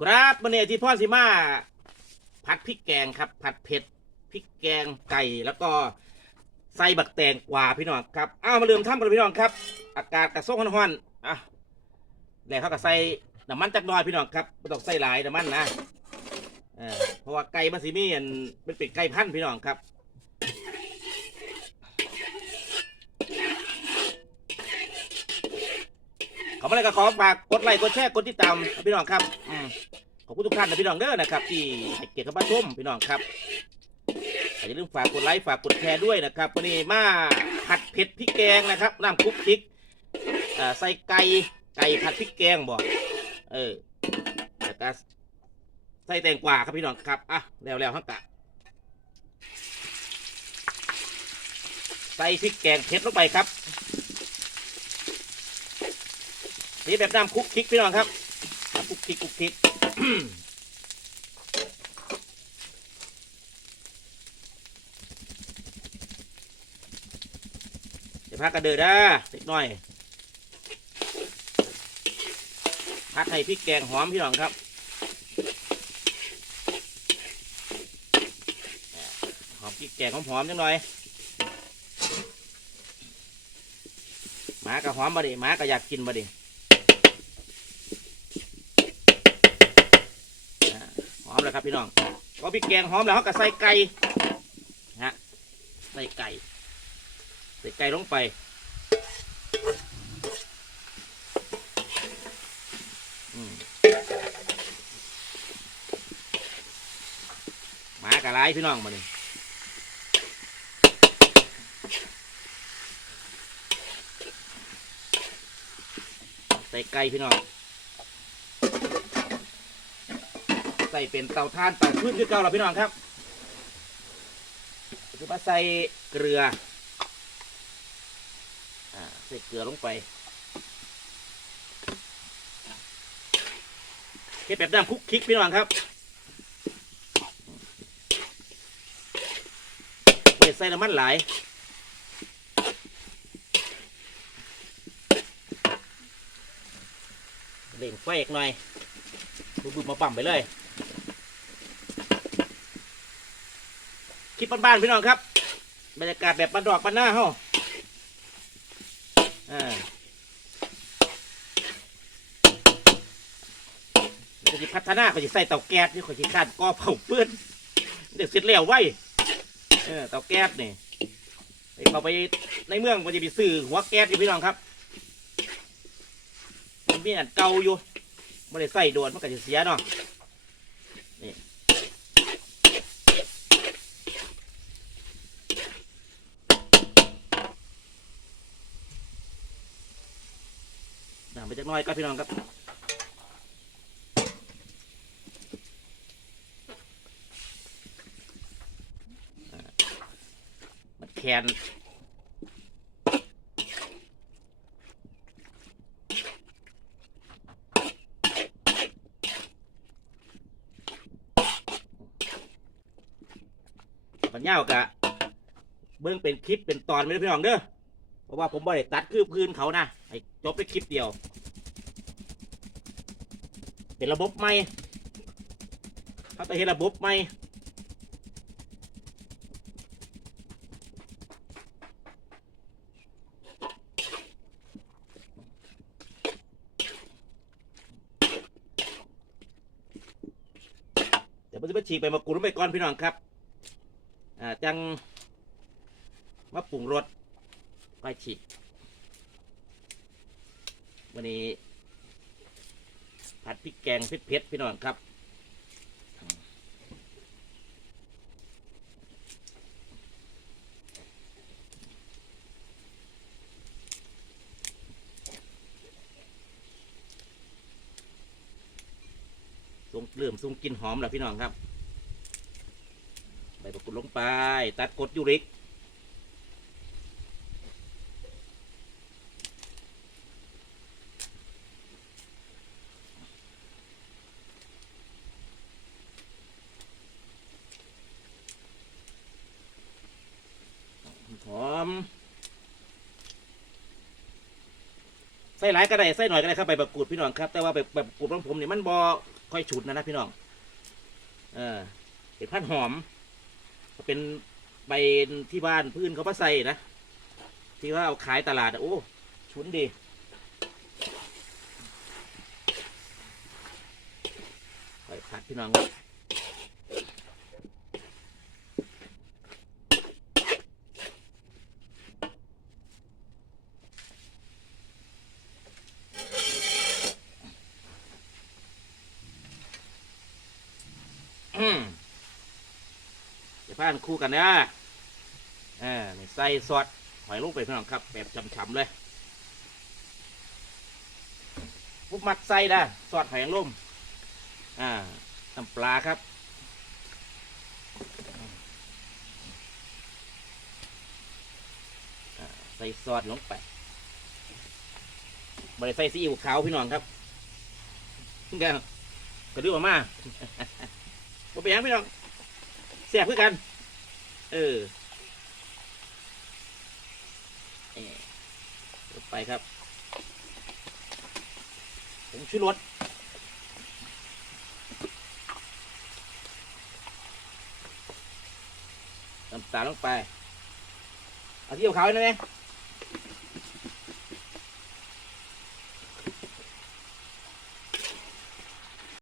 ครับวันนี้ที่พ่อสิมาผัดพริกแกงครับ ผัดเผ็ดพริกแกงไก่แล้วก็ใส่บักแตงกวาพี่น้องครับอ้าวมาเริ่มทำกันเลยพี่น้องครับ อากาศกระส่งร้อนๆอะแล้วเขาก็ใส่น้ำมันจักน่อยพี่น้องครับไม่ต้องใส่หลายน้ำมันนะเออเพราะว่าไก่มันสิมีอันเป็นเป็ดไก่พันธุ์พี่น้องครับ ขอมาเลยก็ขอฝากกดไลค์กดแชร์กดติดตามพี่น้องครับอืมขอบคุณทุกท่านนะพี่น้องเด้อนะครับ ที่ให้เกียรติเข้ามาชมพี่น้องครับอย่าลืมฝากกดไลค์ฝากกดแชร์ด้วยนะครับวันนี้มาผัดเผ็ดพริกแกงนะครับน้ำคลุกพริกใส่ไก่ไก่ผัดพริกแกงบอกเออแล้วก็ใส่แตงกวาครับพี่น้องครับอะแล้วแล้วฮักกะใส่พริกแกงเผ็ดลงไปครับ นี่แบบน้ำคุกคิกพี่น้องครับคุกคิกคุกคิกเดี๋ยวพักกระเดือดนะเล็กน้อยพักให้พริกแกงหอมพี่น้องครับหอมพริกแกงหอมๆจังหน่อยหมาก็หอมมาดิหมาก็อยากกินมาดิ อมแล้วครับพี่น้องพอพริกแกงหอมแล้วเขาก็ใส่ไก่ฮะใส่ไก่ ใส่ไก่ลงไปหมากระไรพี่น้องมาหนึ่งใส่ไก่พี่น้อง ใส่เป็นเตาถ่านเตาพื้นคือเก่าแล้วพี่น้องครับคือมาใส่เกลืออ่าใส่เกลือลงไปเฮ็ดแบบน้ำคลุกคลิกพี่น้องครับไม่ได้ใส่น้ำมันหลายเล่งไฟอีกหน่อยบุบๆมาปั่มไปเลย คลิปบ้านๆพี่น้องครับ บรรยากาศแบบบ้านดอกบ้านหน้าเฮาอ่าเดี๋ยวจะพัฒนาเขาจะใส่เตาแก๊สนี่เขาจะการก่อเผาเปื้อนเดี๋ยวเสร็จแล้วไว้เออเตาแก๊สนี่ไปเขาไปในเมืองมันจะไปซื้อหัวแก๊สอยู่พี่น้องครับมันมีอันเก่าอยู่ไม่ได้ใส่โดนมันก็จะเสียเนาะ น้ำไป จักหน้อยก็พี่น้องครับมันแคนมันยากะเบิ่งเป็นคลิปเป็นตอนไม่ได้พี่น้องเด้อเพราะว่าผมบ่ได้ตัดคือพื้นเขานะให้จบไปคลิปเดียว เป็นระบบใหม่ถ้าไปเห็นระบบใหม่เดี๋ยวผมจะไปฉีกไปมากรูดลงไปก่อนพี่น้องครับ อ่าจังมาปรุงรสก้อยฉีกวันนี้ ผัดพริกแกงเผ็ดๆพี่น้องครับทรงเริ่มทรงกลินหอมแล้วพี่น้องครับใบประกุดลงไป ตัดกดยูริก หอ มใส่หลายก็ได้ใส่หน่อยก็ได้ครับใบมะกรูดพี่น้องครับแต่ว่าใบใบมะกรูดของผมเนี่ยมันบอค่อยฉุดนะนะพี่น้อง เออเห็ดพันหอม เป็นใบที่บ้านพื้นเขามาใส่นะที่ว่าเอาขายตลาดโอ้ฉุนดีค่อยผัดพี่น้องครับ อืมเดี๋ยวพากันคู่กันนะอ่าใส่ซอสหอยลูกไปพี่น้องครับ แบบฉ่ำๆเลยพวกมัดใส่นะซอสหอยนางรมอ่าน้ำปลาครับใส่ซอสลงไปบริใส่ซีอิ๊วขาวพี่น้องครับเพิ่งกันกระดูกอมา บ่เป็นหยังพี่น้องแซ่บเพื่อกัน เออเอ่ลงไปครับผมชูรสน้ำตาลลงไป เอาที่ขาวๆนี่นะ